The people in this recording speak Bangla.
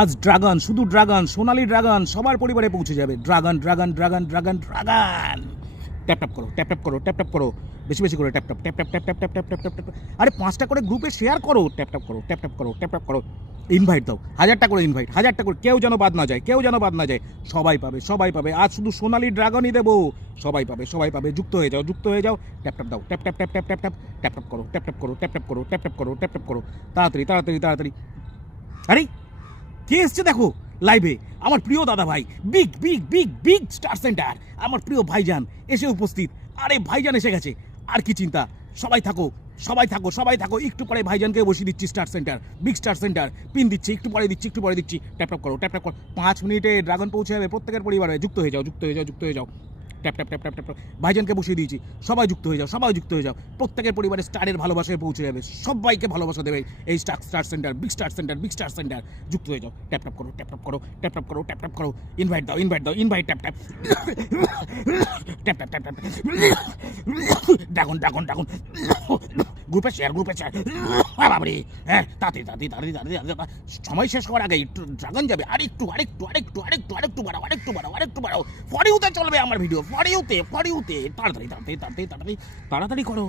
আজ ড্রাগন, শুধু ড্রাগন, সোনালি ড্রাগন সবার পরিবারে পৌঁছে যাবে। Dragon dragon dragon dragon dragon. Tap tap করো, ট্যাপ ট্যাপ করো, ট্যাপ ট্যাপ করো, বেশি বেশি করে tap tap tap tap tap tap tap tap tap tap. আরে 5টা করে গ্রুপে শেয়ার করো, ট্যাপ ট্যাপ করো, ট্যাপ ট্যাপ করো, ট্যাপ ট্যাপ করো। ইনভাইট দাও, 1000টা করে ইনভাইট, 1000টা করে, কেউ যেন বাদ না যায়, কেউ যেন বাদ না যায়। সবাই পাবে, সবাই পাবে। আজ শুধু সোনালি ড্রাগনই দেবো। সবাই পাবে, সবাই পাবে। যুক্ত হয়ে যাও, যুক্ত হয়ে যাও। ট্যাপ ট্যাপ দাও, tap tap tap tap tap tap tap tap করো, ট্যাপ ট্যাপ করো, ট্যাপ ট্যাপ করো, ট্যাপ ট্যাপ করো, ট্যাপ ট্যাপ করো। তাড়াতাড়ি তাড়াতাড়ি তাড়াতাড়ি। আরে কে এসছে দেখো লাইভে, আমার প্রিয় দাদা ভাই, big big big big star centre, আমার প্রিয় ভাইজান এসে উপস্থিত। আরে ভাইজান এসে গেছে, আর কি চিন্তা। সবাই থাকো, সবাই থাকো, সবাই থাকো। একটু পরে ভাইজানকে বসিয়ে দিচ্ছি star centre, big star centre. Pin দিচ্ছি, একটু পরে দিচ্ছি, একটু পরে দিচ্ছি। ট্যাপ ট্যাপ করো, ট্যাপ ট্যাপ করো। 5 মিনিটে ড্রাগন পৌঁছে যাবে প্রত্যেকের পরিবারে। যুক্ত হয়ে যাও, যুক্ত হয়ে যাও, যুক্ত হয়ে যাও। Tap tap tap tap tap. ভাইজানকে বসিয়ে দিয়েছি, সবাই যুক্ত হয়ে যাও, সবাই যুক্ত হয়ে যাও। প্রত্যেকের পরিবারে স্টারের ভালোবাসায় পৌঁছে যাবে, সবাইকে ভালোবাসা দেবে এই star centre, big star centre, big star centre. যুক্ত হয়ে যাও, ট্যাপ ট্যাপ করো, ট্যাপ ট্যাপ করো, ট্যাপ ট্যাপ করো, ট্যাপ ট্যাপ করো। ইনভাইট দাও, ইনভাইট দাও, invite. Tap tap tap tap tap tap. Dragon dragon dragon. গ্রুপে শেয়ার, গ্রুপে শেয়ার। বাবারে, হ্যাঁ, তাড়াতাড়ি তাড়াতাড়ি তাড়াতাড়ি তাড়াতাড়ি। সময় শেষ হওয়ার আগে ড্রাগন যাবে। আরেকটু আরেকটু আরেকটু আরেকটু আরেকটু বাড়াও, আরেকটু বাড়াও, আরেকটু বাড়াও। ফর ইউতে চলবে আমার ভিডিও, ফর ইউতে, ফর ইউতে। তাড়াতাড়ি তাড়াতাড়ি তাড়াতাড়ি তাড়াতাড়ি তাড়াতাড়ি করো।